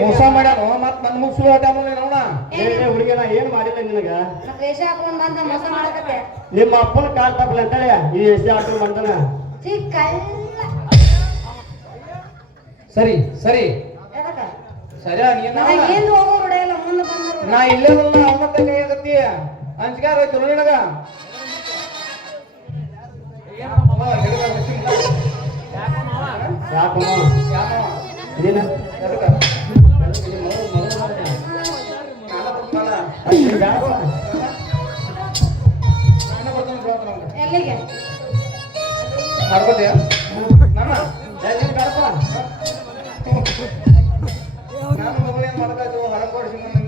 ಮೋಸ ಮಾಡ್ಯಾರ ಮತ್ ನನ್ ಮುಗಿಸ್ಲು ಅಟ್ಯಾನ ನೋಡ ಹುಡುಗಿ ನಾ ಏನ್? ಮಾಡಿಲ್ಲ ನಿನಗ? ಮತ್ತ್ ವೇಷ ಹಾಕೊಂಡ್ ಬಂದ ಮೋಸ ಮಾಡಕತ್ತೆ. ನಿಮ್ಮ ಅಪ್ಪನ ಕಾಲ್ ತಪ್ಪಲ ಅಂತೇಳಿ ಈ ಎಸ್ ಹಾಕೊಂಡು ಬಂದನ. ಸರಿ ಸರಿ. ಸರಿ ನಾ ಇಲ್ಲೇ ಅವನತ್ತ ಕೈ ಆಗತ್ತಿ ಅಂಜಿಗಾರ ಹೋಯ್ತು ನಿನಗ. ಯಾಕಮ್ಮ ಏನ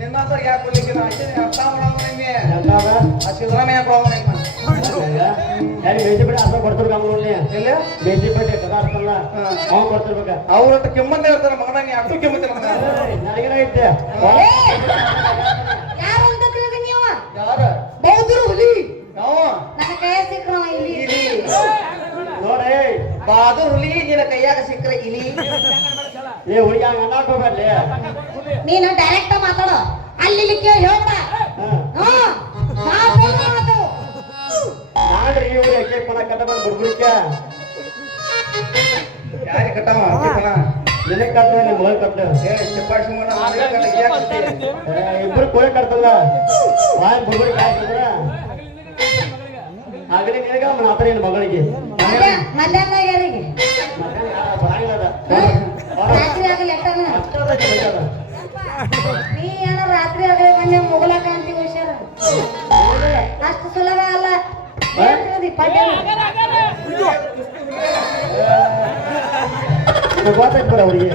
ನನ್ನ ಯಾಕೆ ಕೊಡ್ಲಿಕ್ಕೆ ನಾ ಅಷ್ಟೇ ಅರ್ಥ ಮಾಡೋ ನಿಮಗೆ ಆ ಸಿದ್ದರಾಮಯ್ಯ ಪ್ರಾಬ್ಲಮ್ ಬೇಸಿ ಬಿಡಿ ಕೆಮ್ಮಂದ ಹೇಳ್ತಾರ ಮಗನ ನೀ ಅಷ್ಟು ಕೆಮ್ಮಂತ ನನಗೇನಾಗೈತೆ ಯಾರು ಅಂತ ತಿಳಿದಿ ನೀವು? ಯಾರ? ಬೌದ್ಧರು ಹುಲಿ. ನೋಡೇ. ಬಹಾದೂರ್ ಹುಲಿ ನಿನ್ನ ಕೈಯಾಗ ಸಿಕ್ಕರೆ ಇಲಿ. ಏ ಹುಡುಗ ಹಂಗ ನೀನು ಡೈರೆಕ್ಟ್ ಮಾತಾಡೋ. ಅಲ್ಲಿ ಕೇಳಿ ಹೇಳ್ಬೇಡ ಎಕ್ಕೆ ಪಣ ಕಟ್ಟ ಬಂದ್ ಹುಡುಗರಿಕೆ ಯಾರಿಗೆ ಕಟ್ಟವ? ಕಿತ್ತನ? ನಿನಗ್ ಕಟ್ಟ ನಿಮ್ಮ ಮಗಳು ಕಟ್ಟ ಏ ಚಪ್ಪಾಡಿ ಸುಮ್ಮನ ನನಗೆ ಕಟ್ಟ ಯಾಕೆ ಕಟ್ಟಿ? ಇಬ್ರು ಕೋಳಿ ಕಟ್ತಲ್ಲ. ಬಾಯ್ ಹುಡುಗರಿಗೆ ಕಾಯ್ತಂದ್ರ ಆಗಲಿ ನಿನಗ ಮಾತ್ರ ನಿನ್ನ ಮಗಳಿಗೆ. ಮಧ್ಯಾಹ್ನ ಯಾರಿಗೆ? ಯಾರು. ರಾತ್ರಿ ಆಗಲಿ. ನೀ ಏನೋ ರಾತ್ರಿ ಆಗಲಿ ಮೊನ್ನೆ ಮುಗಲಕ ಅಂತೀವಿ ಹುಷಾರ. ಅಷ್ಟು ಸುಲಭ ಅಲ್ಲ. ನಿನಗ್ ಗೊತ್ತಾಯ್ತು ಬಿಡ ಅವ್ರಿಗೆ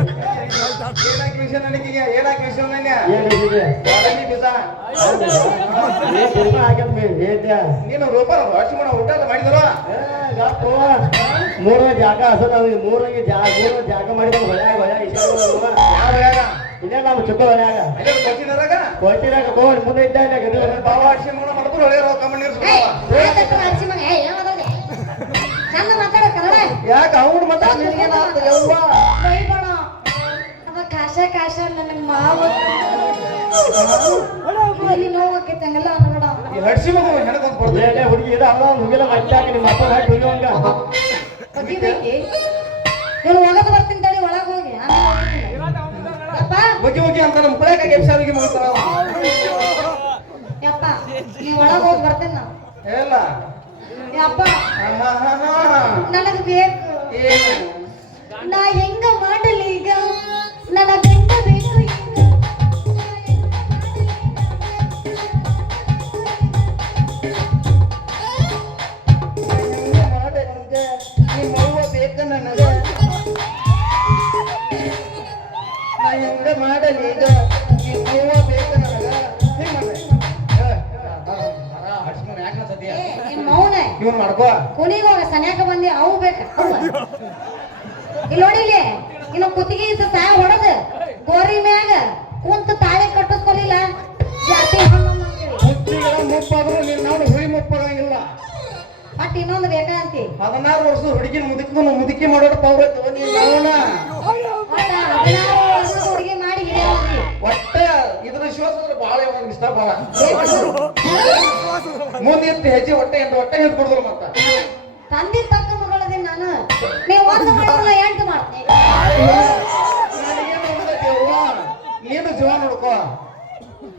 ನೀನು ರೂಪ ವಾಸಿ ಮಾಡೋ ಊಟ ಮಾಡಿದ್ರು? ಮೂರ ಜಾಗ ಅಸಲ ಮೂರನೇ ಜಾಗ ಮೂರನೇ ಜಾಗ ಮಾಡಿದ್ರೆ. ಹೊಳೆ ಹೊಳೆ ಇಷ್ಟ ಇದೇ ನಾವು ಚುಕ್ಕ ಹೊಳ್ಯಾಗ ಅಲ್ಲೇ ಕೊಚ್ಚಿನರಾಗ ಕೊಟ್ಟಿರಾಗ ಕೋಡ್ ಮುಂದೆ ಇದ್ದಾಗ ಬಾವ ಅರ್ಶಿ ಮಗಳ ಮಾಡ್ಕೊಂಡು ಕಮ್ಮಿ ಯಾಕೆ ಅವ್ನು ಕಾಶ ಕಾಶ ನನಗೆ ಮಾವ. ಅಲ್ಲಿ ನೋವಾಕೈತೆ ಹಂಗೆಲ್ಲ ಅನ್ಬೇಡ ಈ ಹಡ್ಸಿ ಮಗು ಹೆಣಕೊಂಡ್ ಕೊಡ್ತೀನಿ. ಹುಡುಗಿ ಇದು ಅಲ್ಲ ಒಂದು ಹುಗಿಲ ಮಚ್ಚಾಕಿ ನಿಮ್ಮ ಅಪ್ಪ ಹಾಕಿ ನೀನು ಒಗದು ಬರ್ತೀನಿ ತಡಿ ಒಳಗೆ ಹೋಗಿ ಹೋಗಿ ಅಂತ ನಮ್ಮ ಕುಳ್ಯಾಕ ಗೆಪ್ಸಾವಿಗೆ ಮಾಡ್ತಾರ ಯಪ್ಪ ನೀ ಒಳಗೆ ಹೋಗಿ ಬರ್ತೇನೆ ನಾನು ಇಲ್ಲ ಯಪ್ಪ. ನನಗೆ ಬೇಕು. ಏನು? ನಾ ಹೆಂಗ ಇವ್ನ್ ಮಾಡ್ಕೋ. ಕುಣಿಗೆ ಹೋಗ ಸನ್ಯಾಕ ಬಂದಿ ಅವು ಬೇಕ. ಇಲ್ಲಿ ನೋಡಿ ಇಲ್ಲಿ ಇನ್ನು ಕುತ್ತಿಗೆ ಇದ್ದ ಸಾಯ ಹೊಡೆದ ಗೋರಿ ಮ್ಯಾಗ ಕುಂತ ತಾಳೆ ಕಟ್ಟಿಸ್ಕೊಲಿಲ್ಲ. ಜಾತಿ. ಮುತ್ತಿಗಳ ಮುಪ್ಪಾದ್ರು ನೀನ್ ನಾವು ಹುಳಿ ಮುಪ್ಪಾಗಂಗಿಲ್ಲ. ಬಟ್ ಇನ್ನೊಂದು ಬೇಕಾ ಅಂತಿ? ಹದಿನಾರು ವರ್ಷದ ಹುಡುಗಿನ ಮುದುಕಿ ಮುದುಕಿ ಮಾಡೋದು ಪೌರ ನಾವನ ಒಟ್ಟ ಹದಿನಾರು ಇದ್ರ ಅಂದ್ರೆ ಬಾಳ ಅವ್ನಿಗೆ ಇಷ್ಟ ಬಾಳ. ಮುಂದೆ ಇತ್ತು ಹೆಜ್ಜೆ ಹೊಟ್ಟೆ ಎಂದು ಹೊಟ್ಟೆ ಹಿಡ್ದು ಕೊಡಿದ್ರು ಮತ್ತ? ತಂದೆ ತಕ್ಕ ಮಗಳದಿ ನಾನು. ನೀವು ಒಂದು ಮಾಡಿದ್ರೆ ಎಂಟು ಮಾಡ್ತೀನಿ. ನನಗೆ ನೋಡ್ತೈತಿ ಅವ್ವ? ನೀನು ಜೀವ ನೋಡ್ಕೋ.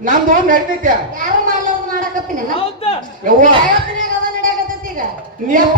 ನಮ್ದು ನಡೀತೈತೆ. ಯಾರು ಮಾಡ್ಲಾರ್ದು ಮಾಡಕತ್ತೀನಿ ಯವ್ವ. ನಡೆಯಕತ್ತೈತಿ ಈಗ? ನೀವು-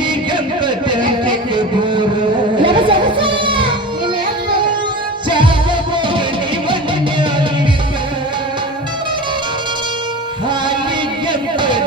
Hey,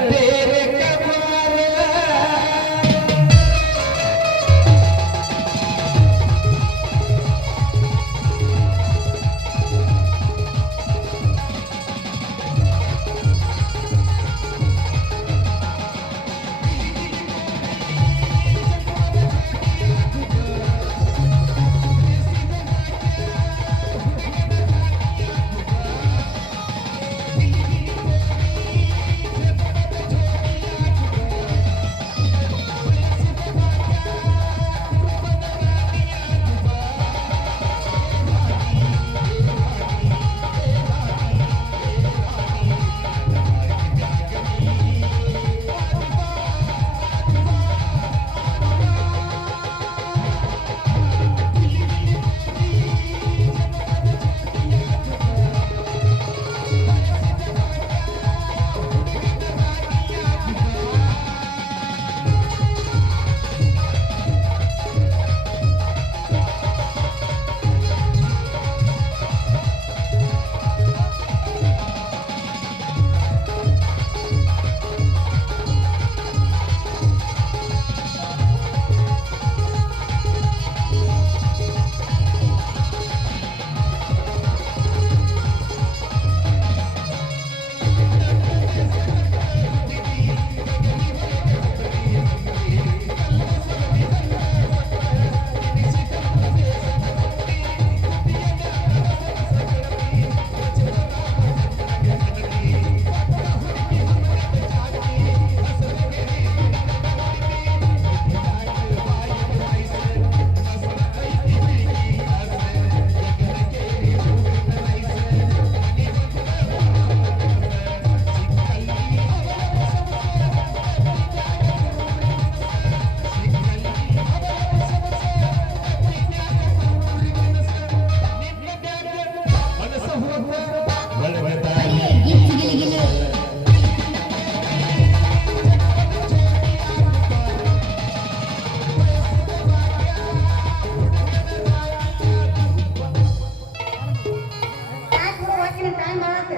ಯಾಕ್ ಬಿಡು, ಹೋಗ್ತೀನಿ, time ಆಗತ್ತೆ.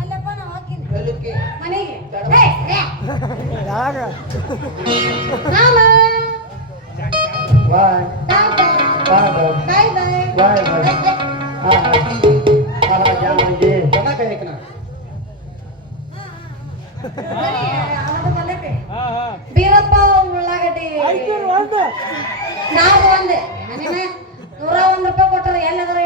ಅಲ್ಲಪ್ಪ, ನಾ ಹೋಗ್ತೀನಿ. ಎಲ್ಲಿಗೆ? ಮನೆಗೆ. ಹೇ, ಹೇ. ಮಾಮ. ಬಾಯ್ ಟಾಟಾ. ಬಾಯ್ ಬಾಯ್ ಬಾಯ್ ಬಾಯ್. ಬಾಯ್ ಬಾಯ್ ಹಾ ಹಾ ಹಾ ಜಾಮಂಜಿ ಜನ ಕೈ ಹಾಕಿನ. ಬರೀ, ಅವತ್ತು ಬಂದೈತೆ. ಬೀರಪ್ಪ ಉಳ್ಳಾಗಡ್ಡಿ ನಾವು ಒಂದೆ ಅದೇನ ನೂರ ಒಂದ್ ರೂಪಾಯಿ ಕೊಟ್ಟರು ಎಲ್ಲದರ